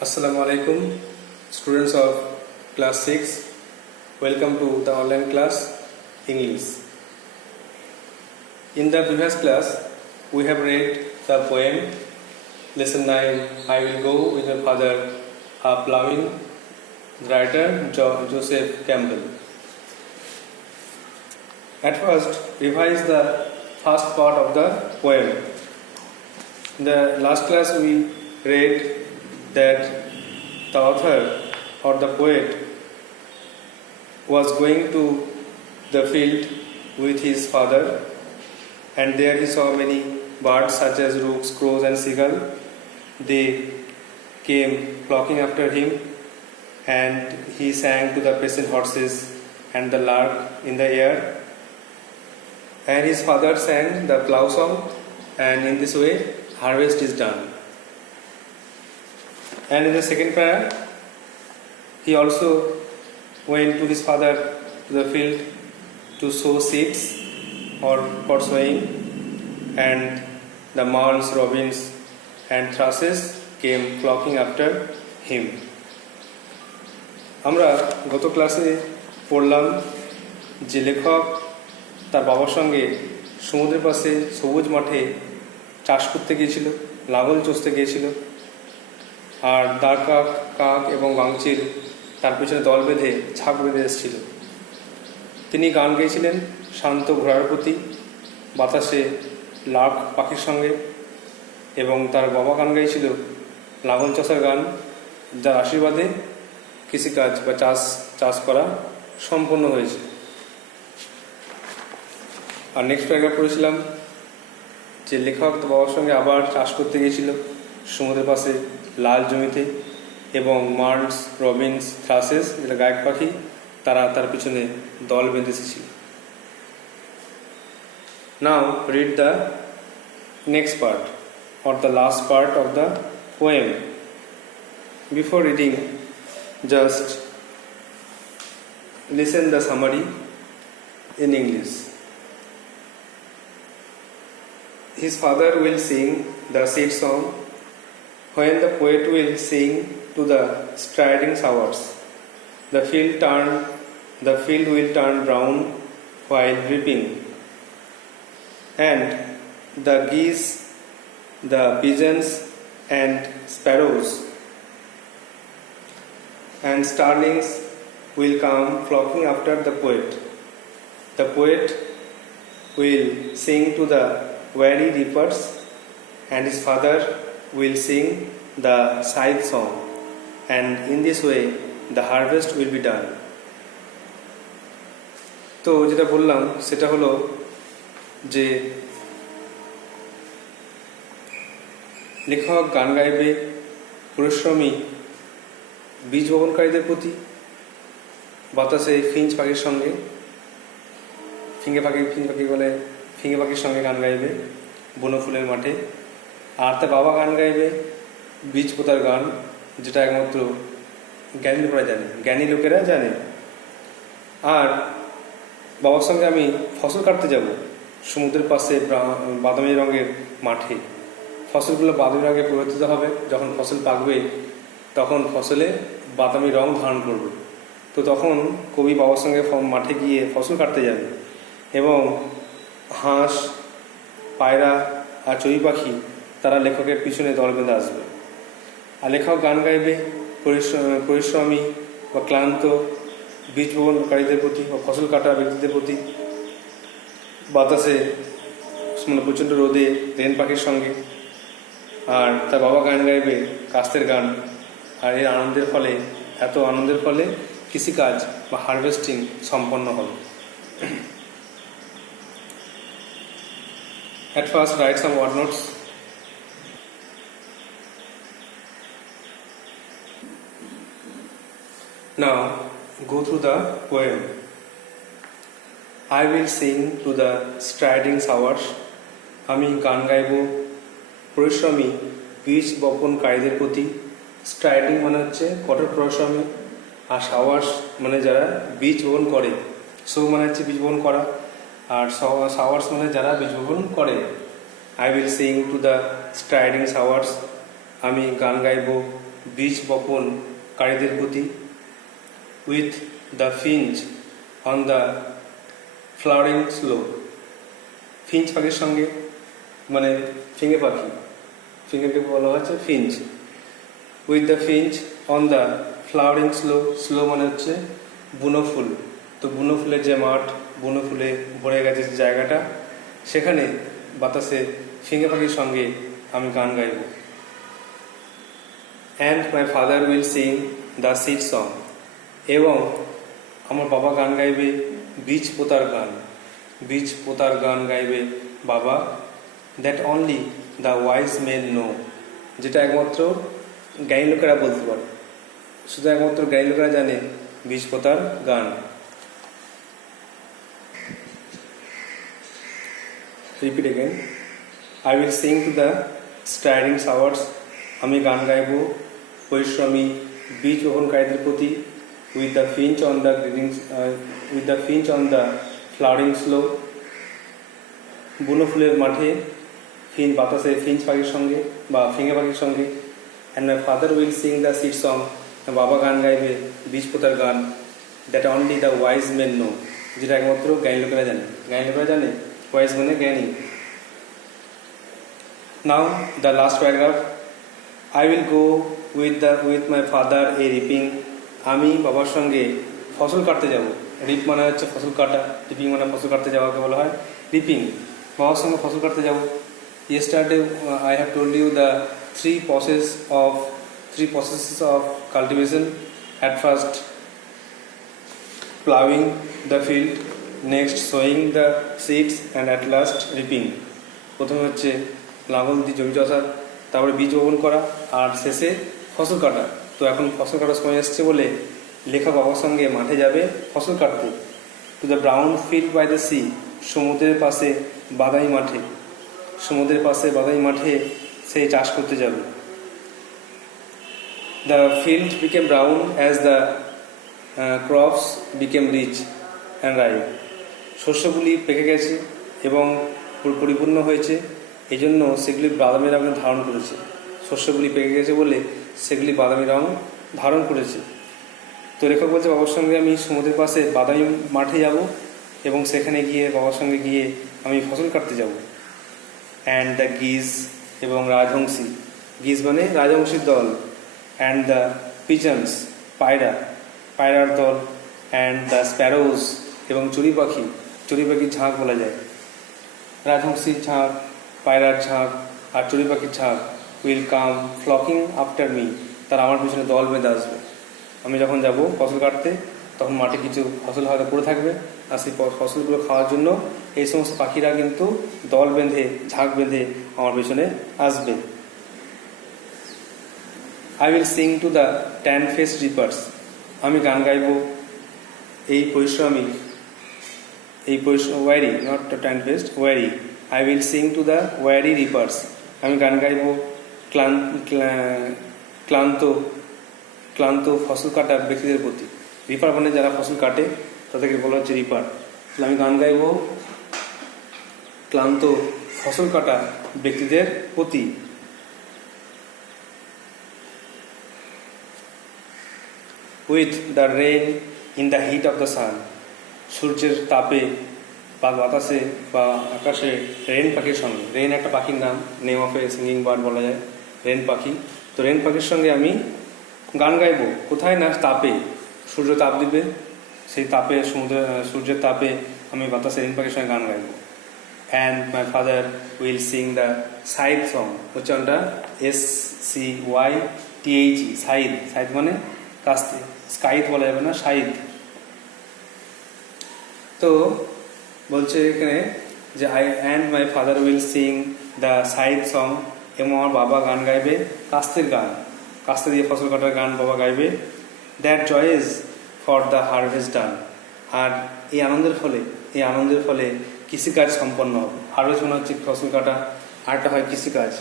Assalamu alaikum, students of class 6. Welcome to the online class English. In the previous class, we have read the poem Lesson 9, I Will Go With My Father, a Ploughing, writer Joseph Campbell. At first, revise the first part of the poem. In the last class, we read that the author or the poet was going to the field with his father, and there he saw many birds such as rooks, crows and seagulls. They came flocking after him, and he sang to the patient horses and the lark in the air. And his father sang the plough song, and in this way harvest is done. And in the second para, he also went to his father to the field to sow seeds or for sowing, and the moths, robins and thrushes came flocking after him. আমরা গত ক্লাসে পড়লাম যে লেখক তার বাবার সঙ্গে সমুদ্রের পাশে সবুজ মাঠে চাষ করতে গিয়েছিল, লাঙল চষতে গিয়েছিল, আর দাঁড় কাক এবং বাংচিল তার পিছনে দল বেঁধে ছাপ বেঁধে এসেছিল। তিনি গান গেয়েছিলেন শান্ত ঘোড়ার প্রতি, বাতাসে লাখ পাখির সঙ্গে, এবং তার বাবা গান গাইছিল লাঙল চষার গান, যার আশীর্বাদে কৃষিকাজ বা চাষ করা সম্পন্ন হয়েছে। আর নেক্সট প্যারাগ্রাফ পড়েছিলাম যে লেখক তো বাবার সঙ্গে আবার চাষ করতে গিয়েছিল সমুদ্রের পাশে লাল জমিতে, এবং মার্লস, রবিনস, থ্রাসেস যেটা গায়ক পাখি, তারা তার পিছনে দল বেঁধে এসেছিল। Now read the next part or the last part of the poem. Before reading, just listen the summary in English. His father will sing the seed song when the poet will sing to the striding showers. The field will turn brown while reaping, and the geese, the pigeons and sparrows and starlings will come flocking after the poet. The poet will sing to the weary reapers, and his father will sing the scythe song, and in this way the harvest will be done. তো যেটা বললাম সেটা হলো যে লেখক গান গাইবে পরিশ্রমী বীজ বপনকারীদের প্রতি, বাতাসে ফিঞ্চ পাখির সঙ্গে, ফিঙে পাখির সঙ্গে গান গাইবে বনফুলের মাঠে। আর তার বাবা গান গাইবে বীজ পোতার গান, যেটা একমাত্র জ্ঞানী লোকেরা জানে। আর বাবার সঙ্গে আমি ফসল কাটতে যাব সমুদ্রের পাশে বাদামি রঙের মাঠে। ফসলগুলো বাদামি রঙে পরিবর্তিত হবে, যখন ফসল পাকবে তখন ফসলে বাদামি রং ধারণ করবে। তো তখন কবি বাবার সঙ্গে মাঠে গিয়ে ফসল কাটতে যাবে, এবং হাঁস, পায়রা আর চড়ুই পাখি তারা লেখকের পিছনে দল বেঁধে আসবে। আর লেখক গান গাইবে পরিশ্রমী বা ক্লান্ত বীজ বপনকারীদের প্রতি বা ফসল কাটা ব্যক্তিদের প্রতি, বাতাসে প্রচণ্ড রোদে রেন পাখির সঙ্গে। আর তার বাবা গান গাইবে কাস্তের গান। আর এর এত আনন্দের ফলে কৃষিকাজ বা হারভেস্টিং সম্পন্ন হবে। At first, write some word notes. Now, go through the poem. I will sing to the striding showers. আমি গান গাইব পরিশ্রমী বীজ বপনকারীদের প্রতি। স্ট্রাইডিং মানে হচ্ছে কঠোর পরিশ্রমী, আর শাওয়ার্স মানে যারা বীজ বপন করে। সো মানে হচ্ছে বীজ বপন করা, আর শাওয়ার্স মানে যারা বীজ বপন করে। I will sing to the striding showers. আমি গান গাইব বীজ বপনকারীদের প্রতি, with the finch on the flowering slope. Finch পাখির সঙ্গে, মানে ফিঙে পাখি, ফিঙেকে বলা হচ্ছে Finch. With the finch on the flowering slow, slow মানে হচ্ছে বুনো ফুল। তো বুনো ফুলের যে মাঠ, বুনো ফুলে ভরে গেছে যে জায়গাটা, সেখানে বাতাসে ফিঙে পাখির সঙ্গে আমি গান গাইব। And my father will sing the seed song, এবং আমার বাবা গান গাইবে বীজ পোতার গান। বীজ পোতার গান গাইবে বাবা। That only the wise men know, যেটা একমাত্র জ্ঞানী লোকেরা বলতে পারে, শুধু একমাত্র জ্ঞানী লোকেরা জানে বীজ পোতার গান। Repeat again. I will sing to the striding showers, আমি গান গাইব পরিশ্রমী বীজ বপনকারীদের প্রতি। With the finch on the with the finch on the flowering sloe, বুনো ফুলের মাঠে বাতাসে ফিঞ্চ পাখির সঙ্গে বা ফিঙে পাখির সঙ্গে। And my father will sing the seed song, বাবা গান গাইবে বীজ পোতার গান। That only the wise men know, যেটা একমাত্র জ্ঞানী লোকেরা জানে। জ্ঞানী লোকেরা জানে, ওয়াইজ মানে জ্ঞানী। Now the last paragraph. I will go with my father a reaping, আমি বাবার সঙ্গে ফসল কাটতে যাব। রিপ মানে হচ্ছে ফসল কাটা, রিপিং মানে ফসল কাটতে যাওয়াকে বলা হয় রিপিং। বাবার সঙ্গে ফসল কাটতে যাব। Yesterday I have told you the three processes of cultivation. At first plowing the field, next sowing the seeds, and at last reaping. প্রথমে হচ্ছে লাঙল দিয়ে জমি চাষা, তারপরে বীজ বপন করা, আর শেষে ফসল কাটা। তো এখন ফসল কাটার সময় এসছে বলে লেখা বাবার সঙ্গে মাঠে যাবে ফসল কাটতে। To the brown field by the sea, সমুদ্রের পাশে বাদামি মাঠে, সমুদ্রের পাশে বাদামি মাঠে সেই চাষ করতে যাবে। The field became brown as the crops became rich and ripe, শস্যগুলি পেকে গেছে এবং পরিপূর্ণ হয়েছে, এই জন্য সেগুলি বাদামি রঙ ধারণ করেছে। শস্যগুলি পেকে গেছে বলে সেগুলি বাদামি রঙ ধারণ করেছে। তো লেখক বলছে বাবার সঙ্গে আমি সমুদ্রের পাশে বাদামি মাঠে যাব এবং সেখানে গিয়ে বাবার সঙ্গে গিয়ে আমি ফসল কাটতে যাব। অ্যান্ড দ্য গিজ, এবং রাজহংসী, গিজ মানে রাজহংসীর দল। অ্যান্ড দ্য পিজন্স, পায়রা, পায়রার দল। অ্যান্ড দ্য স্প্যারোজ, এবং চড়ুই পাখি, চড়ুই পাখির ঝাঁক বলা যায়। রাজহংসীর ঝাঁক, পায়রার ঝাঁক আর চড়ুই পাখির ঝাঁক উইল কাম ফ্লকিং আফটার মি, তারা আমার পিছনে দল বেঁধে আসবে। আমি যখন যাব ফসল কাটতে, তখন মাঠে কিছু ফসল হয়তো পড়ে থাকবে, আর সেই ফসলগুলো খাওয়ার জন্য এই সমস্ত পাখিরা কিন্তু দল বেঁধে, ঝাঁক বেঁধে আমার পেছনে আসবে। I will sing to the tan faced reapers, আমি গান গাইব এই পরিশ্রমী, weary, not tan faced, weary. I will sing to the weary reapers, আমি গান গাইব ক্লান্ত ফসল কাটা ব্যক্তিদের প্রতি। রিপার মানে যারা ফসল কাটে তাদেরকে বলা হচ্ছে রিপার। তাহলে আমি গান গাইব ক্লান্ত ফসল কাটা ব্যক্তিদের প্রতি। With the rain in the heat of the sun, সূর্যের তাপে বা বাতাসে বা আকাশে রেন পাখির সঙ্গে। রেন একটা পাখির নাম, name of A singing bird বলা যায়, রেন পাখি। তো রেন পাখির সঙ্গে আমি গান গাইব কোথায় না তাপে, সূর্য তাপ দিবে, সেই তাপে সূর্যের তাপে আমি বাতাসে রেন পাখির সঙ্গে গান গাইব। And my father will sing the scythe song, উচ্চারণটা SCYTHE, সাইদ। সাইদ মানে কাস্তে, স্কাইদ বলা যাবে না, সাইদ। তো বলছে এখানে যে and my father will sing the scythe song, এবং আমার বাবা গান গাইবে কাস্তের গান, কাস্তে দিয়ে ফসল কাটার গান বাবা গাইবে। That joys for the harvest done, আর এই আনন্দের ফলে কৃষিকাজ সম্পন্ন হবে। হারভেস্ট মানে হচ্ছে ফসল কাটা, আরটা হয় কৃষিকাজ।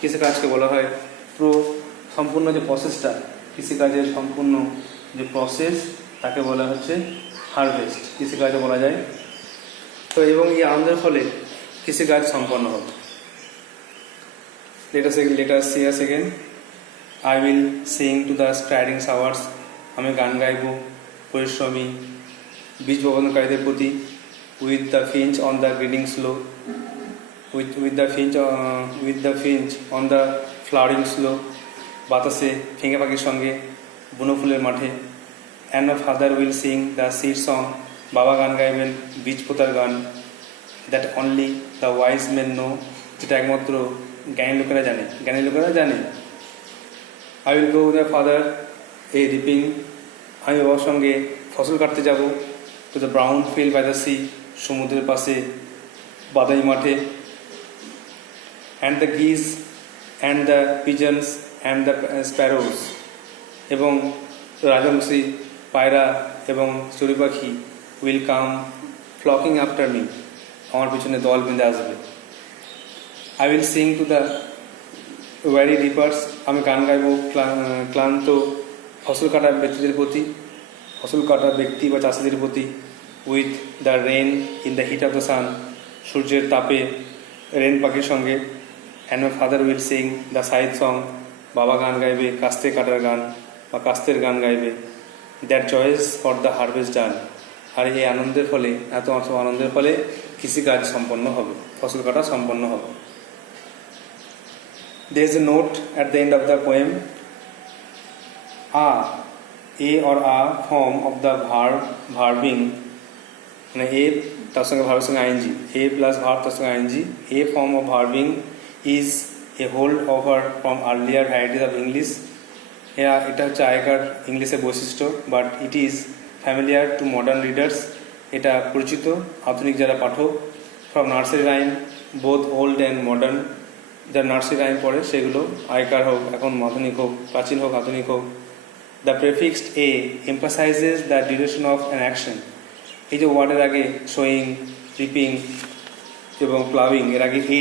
কৃষিকাজকে বলা হয় সম্পূর্ণ যে প্রসেসটা, কৃষিকাজের সম্পূর্ণ যে প্রসেস তাকে বলা হচ্ছে হারভেস্ট, কৃষিকাজে বলা যায়। তো এবং এই আনন্দের ফলে কৃষিকাজ সম্পন্ন হবে। Let us see us again. I will sing to the striding showers. আমি গান গাইব পরিশ্রমী বীজ বপনকারীদের প্রতি। With the finch on the greeting slow, with the finch on the flowering slow, বাতাসে ফিঙে পাখির সঙ্গে বুনো ফুলের মাঠে। And my father will sing the seed song, বাবা গান গাইবেন বীজ পোতার গান। That only the wise men know, যেটা একমাত্র জ্ঞানী লোকেরা জানে। I will go with my father a reaping, আমি বাবার সঙ্গে ফসল কাটতে যাব। To the brown field by the sea, সমুদ্রের পাশে বাদামি মাঠে। And the geese and the pigeons and the sparrows, এবং রাজহংসী পায়রা এবং চড়ুই পাখি will come flocking after me, আমার পিছনে দল বেঁধে আসবে। I will sing to the weary reapers, আমি গান গাইব ক্লান্ত ফসল কাটা ব্যক্তি বা চাষিদের প্রতি। With the rain in the heat of the sun, সূর্যের তাপে রেন পাখির সঙ্গে। And my father will sing the scythe song, বাবা গান গাইবে কাস্তে কাটার গান বা কাস্তের গান গাইবে। That joys for the harvest done, আর এই আনন্দের ফলে আনন্দের ফলে কৃষিকাজ সম্পন্ন হবে, ফসল কাটা সম্পন্ন হবে। There is a note at the end of the poem. A or a form of the verbing, মানে a তার সঙ্গে ভার্বের সঙ্গে ing, a plus verb তার সঙ্গে ing, a form of verbing is a holdover from earlier varieties of English. এটা হচ্ছে আগেকার ইংলিশের বৈশিষ্ট্য, but it is familiar to modern readers, এটা পরিচিত আধুনিক যারা পাঠক। From nursery rhyme both old and modern, যারা নার্সারি রাইম পড়ে সেগুলো আগেকার হোক, এখন আধুনিক হোক, প্রাচীন হোক, আধুনিক হোক। The prefixed a emphasises the duration of an action, এই যে ওয়ার্ডের আগে সোয়িং, রিপিং এবং প্লাউইং এর আগে এ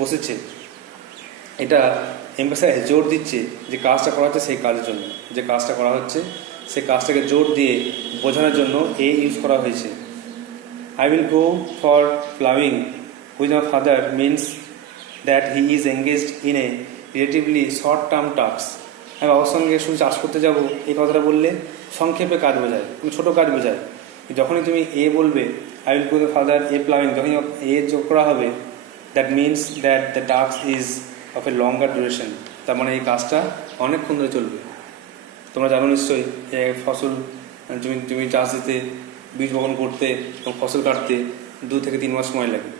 বসেছে, এটা এমফাসাইজ জোর দিচ্ছে যে কাজটা করা হচ্ছে সেই কাজের জন্য, যে কাজটা করা হচ্ছে সেই কাজটাকে জোর দিয়ে বোঝানোর জন্য এ ইউজ করা হয়েছে। I will go for ploughing with my father means that he is engaged in a relatively short term task, আমি বাবার সঙ্গে শুধু চাষ করতে যাব এই কথাটা বললে সংক্ষেপে কাজ বোঝায়, ছোটো কাজ বোঝায়। যখনই তুমি এ বলবে I will go the father এ প্লাউইং, যখনই এ যোগ করা হবে that means that the task is of এ লঙ্গার ডিউরেশন, তার মানে এই কাজটা অনেকক্ষণ ধরে চলবে। তোমরা জানো নিশ্চয়ই ফসল তুমি চাষ দিতে, বীজ বপন করতে এবং ফসল কাটতে 2 থেকে 3 মাস সময় লাগে,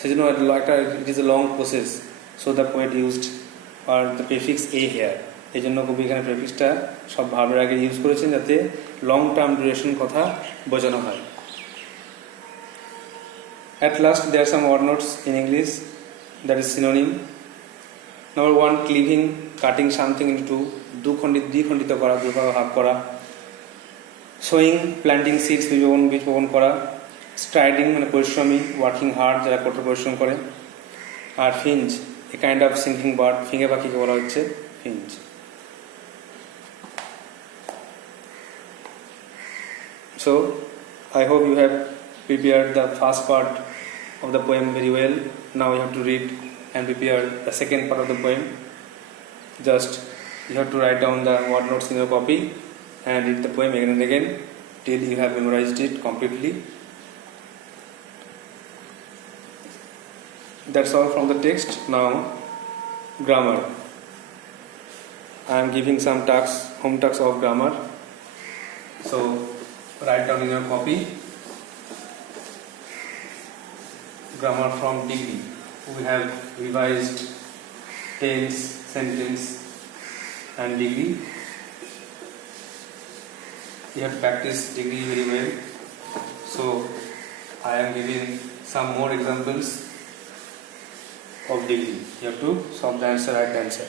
সেজন্য একটা it is a long process. So the poet used আর দ্য প্রেফিক্স এ হেয়ার, এই জন্য কবি এখানে প্রেফিক্সটা সব ভার্বের আগে ইউজ করেছেন যাতে লং টার্ম ডিউরেশন কথা বোঝানো হয়। At last there are some word notes in English that is synonym. Number 1, cleaving, cutting something into two, দ্বিখণ্ডিত করা, দুভাগে ভাগ করা। sowing, planting seeds, বীজ বপন করা। striding মানে পরিশ্রমী, ওয়ার্কিং হার্ড, যারা কঠোর পরিশ্রম করে। আর finch, a kind of singing bird, ফিঙে পাখিকে বলা হচ্ছে finch। So I hope you have prepared the first part of the poem very well. Now you have to read and prepare the second part of the poem. Just you have to write down the word notes in your copy and read the poem again and again till you have memorized it completely. That's all from the text. Now grammar. I am giving some tasks, home tasks of grammar. So write down in your copy grammar from degree. We have revised tense, sentence and degree. You have to practice degree very well. So I am giving some more examples of degree. You have to solve the answer, write the answer.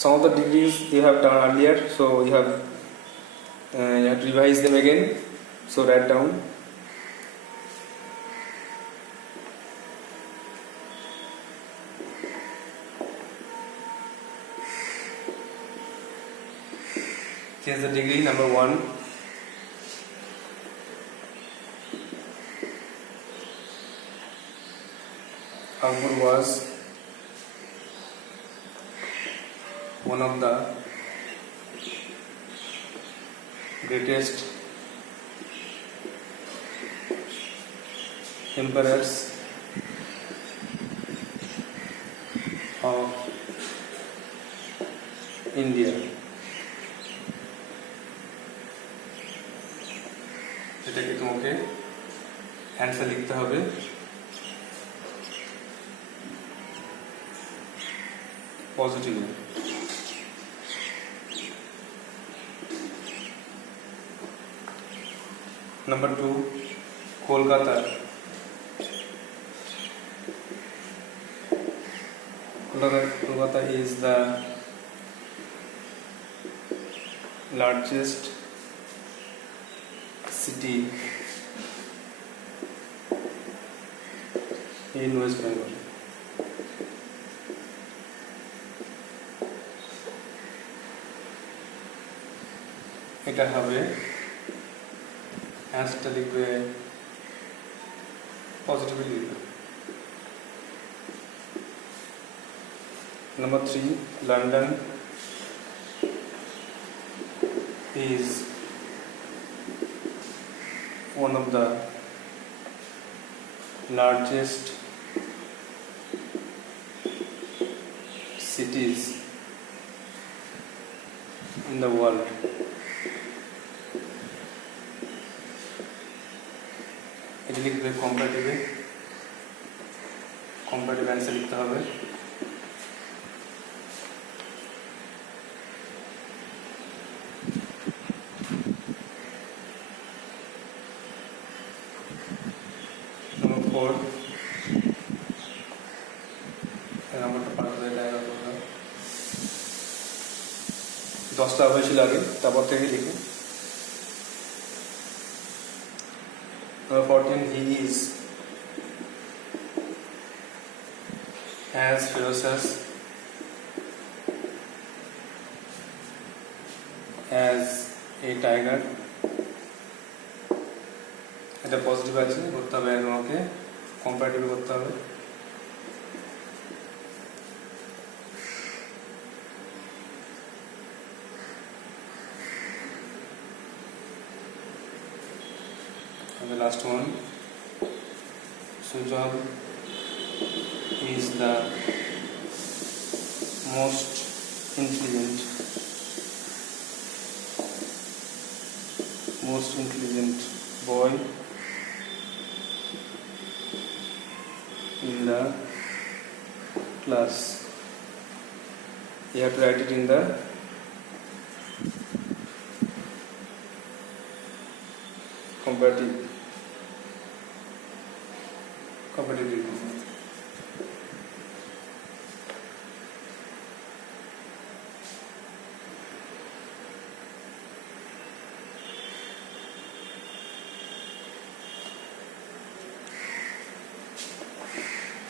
Some of the degrees you have done earlier, so you have to revise them again. So write down. Here's the degree number 1. Akbar was one of the greatest emperors of India. এটাকে তোমাকে অ্যান্সার লিখতে হবে। Positive. Number 2, Kolkata. Kolkata is the largest city in West Bengal. এটা হবে অ্যান্সারটা লিখবে পজিটিভলি লিখবে। Number 3, London is one of the largest cities in the world. এটা লিখবে কম্পারেটিভে, কম্পারেটিভ অ্যান্সার লিখতে হবে। Number 4, নাম্বারটা পার করে দেয় 10টা হয়েছিল আগে, তারপর থেকে লিখে। Number 14, he is as ferocious as a tiger. এটা পজিটিভ আছে, করতে হবে তোমাকে কম্পারেটিভ করতে হবে। And the last one, Sujal is the most intelligent boy in the class. You have to write it in the comparative.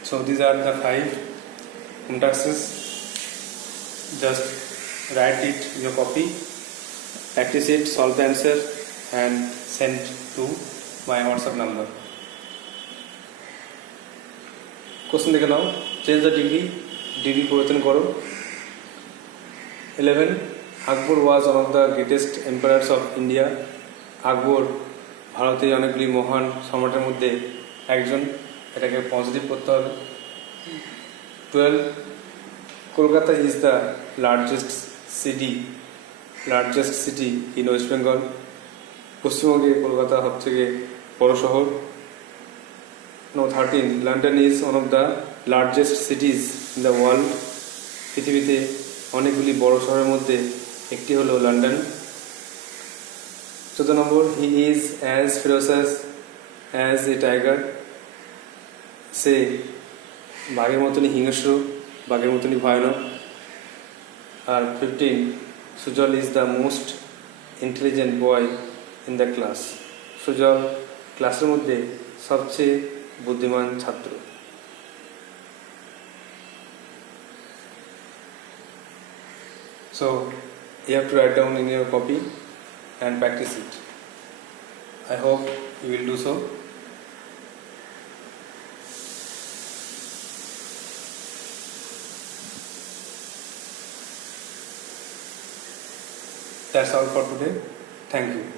So these are the 5 syntaxes. Just write it in your copy, practice it, solve the answer and send to my WhatsApp number. Question দেখে নাও। Change the degree পরিবর্তন করো। 11, Akbar was one of the greatest empires of India. Akbar ভারতের অনেকগুলি মহান সম্রাটের মধ্যে একজন, এটাকে পজিটিভ করতে হবে। 12, Kolkata is the largest city in West Bengal. পশ্চিমবঙ্গে কলকাতা সবথেকে বড় শহর। Number 13, London is one of the largest cities in the world. পৃথিবীতে অনেকগুলি বড় শহরের মধ্যে একটি হলো লন্ডন। 14 নম্বর, he is as ferocious as a tiger. সে বাঘের মতনই হিংস্র, বাঘের মতনই ভয়ানক। আর 15, সুজল is the most intelligent boy in the class. সুজল ক্লাসের মধ্যে সবচেয়ে বুদ্ধিমান ছাত্র। So you have to write down in your copy and practice it. I hope you will do so. That's all for today. Thank you.